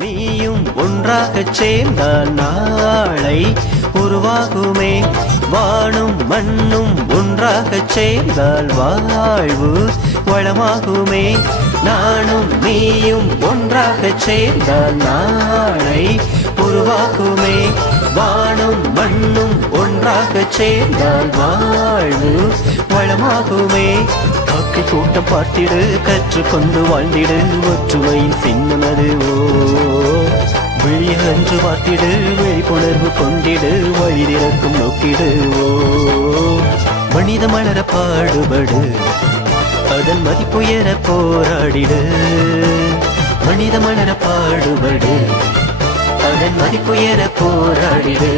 நீயும் ஒன்றாகச் சேர்ந்தால் நாளை உருவாகுமே. வானும் மண்ணும் ஒன்றாகச் சேர்ந்தால் வாழ்வு வளமாகுமே. நானும் நீயும் ஒன்றாகச் சேர்ந்தால் நாளை உருவாகுமே. வானும் மண்ணும் ஒன்றாகச் சேர்ந்தால் வாழ்வு வளமாகுமே. காக்கை கூட்டம் பார்த்திடு, கற்றுக்கொண்டு வாழ்ந்திடு, ஒற்றுமையின் சின்னமது விழிய அன்று பார்த்திடு, விழிப்புணர்வு கொண்டிடு, வழி திறக்கும் நோக்கிடு. மனித மலர பாடுபடு, அதன் மதிப்புயர போராடிடு. மனித மலர பாடுபடு, அதன் மதிப்புயர போராடிடு.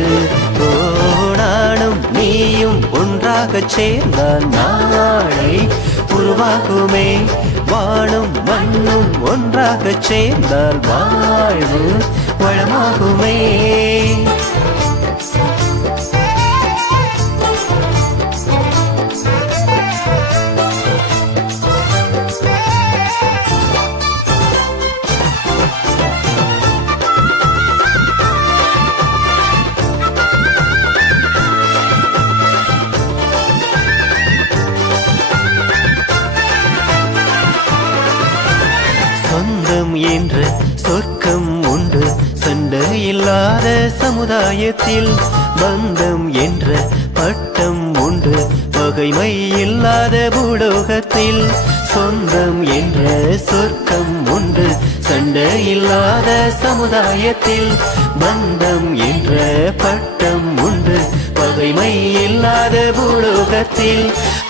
நானும் நீயும் ஒன்றாகச் சேர்ந்தால் நாளை உருவாகுமே. வானும் மண்ணும் ஒன்றாகச் சேர்ந்தால் வாழ்வு வளமாகுமே. சொந்தம் என்ற சொர்க்கம் உண்டு சண்டை இல்லாத சமுதாயத்தில். பந்தம் என்ற பட்டம் உண்டு பகைமை இல்லாத பூலோகத்தில். சொந்தம் என்ற சொர்க்கம் உண்டு சண்டை இல்லாத சமுதாயத்தில். பந்தம் என்ற பட்டம் உண்டு பகைமை இல்லாத பூலோகத்தில்.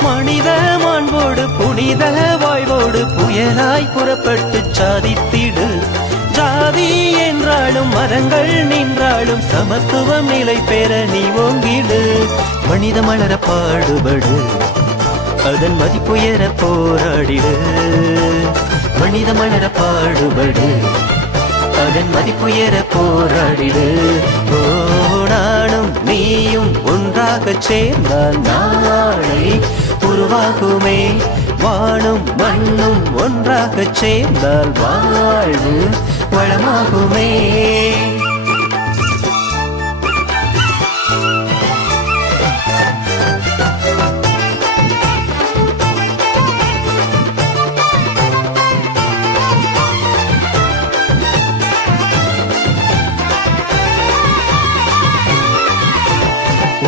மனித மாண்போடு புனித வாழ்வோடு புயலாய் புறப்பட்டு சாதித்திடு. ஜாதி என்றாலும் மரங்கள் நின்றாலும் சமத்துவம் நிலை பெற நீ ஓங்கிடு. மனித மலர பாடுபடு, அதன் மதிப்புயர போராடிடு. மனித மலர பாடுபடு, அதன் மதிப்புயர போராடிடு. நானும் நீயும் ஒன்றாகச் சேர்ந்தால் நாளை உருவாகுமே. வானும் மண்ணும் ஒன்றாகச் சேர்ந்தால் வாழ்வு வளமாகுமே.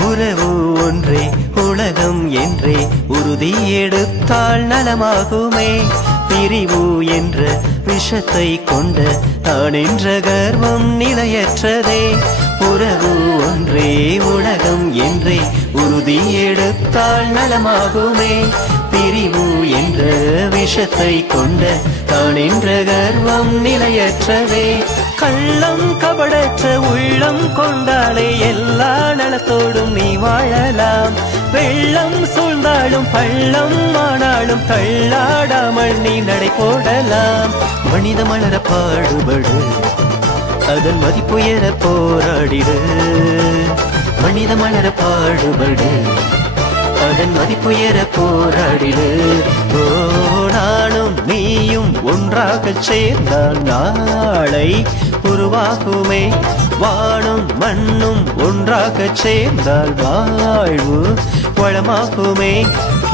உறவு ஒன்றே உலகம் என்றே உறுதி எடுத்தால் நலமாகுமே. பிரிவு என்ற விஷத்தை கொண்ட தான் என்ற கர்வம் நிலையற்றதே. உறவு ஒன்றே உலகம் என்றே உறுதி எடுத்தால் நலமாகுமே. பிரிவு என்ற விஷத்தை கொண்ட தான் என்ற கர்வம் நிலையற்றதே. கள்ளம் கபடற்ற உள்ளம் கொண்டாலே எல்லா நலத்தோடும் நீ வாழலாம். வெள்ளம் சூழ்ந்தாலும் பள்ளம் ஆனாலும் தள்ளாடாமல் நீ நடை போடலாம். மனித மலர பாடுபடு, அதன் மதிப்புயர போராடிடு. மனித மலர பாடுபடு, அதன் மதிப்புயர போராடிடு. நானும் நீயும் ஒன்றாகச் சேர்ந்தால் நாளை உருவாகுமே. வானும் மண்ணும் ஒன்றாகச் சேர்ந்தால் வாழ்வு வளமாகுமே.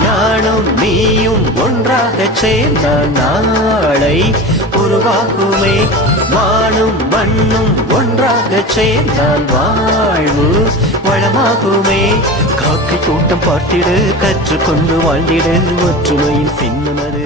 நானும் நீயும் ஒன்றாகச் சேர்ந்தால் நாளை உருவாகுமே. வானும் மண்ணும் ஒன்றாகச் சேர்ந்தால் வாழ்வு வளமாகுமே. காக்கை கூட்டம் பார்த்திடு, கற்றுக்கொண்டு வாழ்ந்திடு, ஒற்றுமையின் சின்னமது.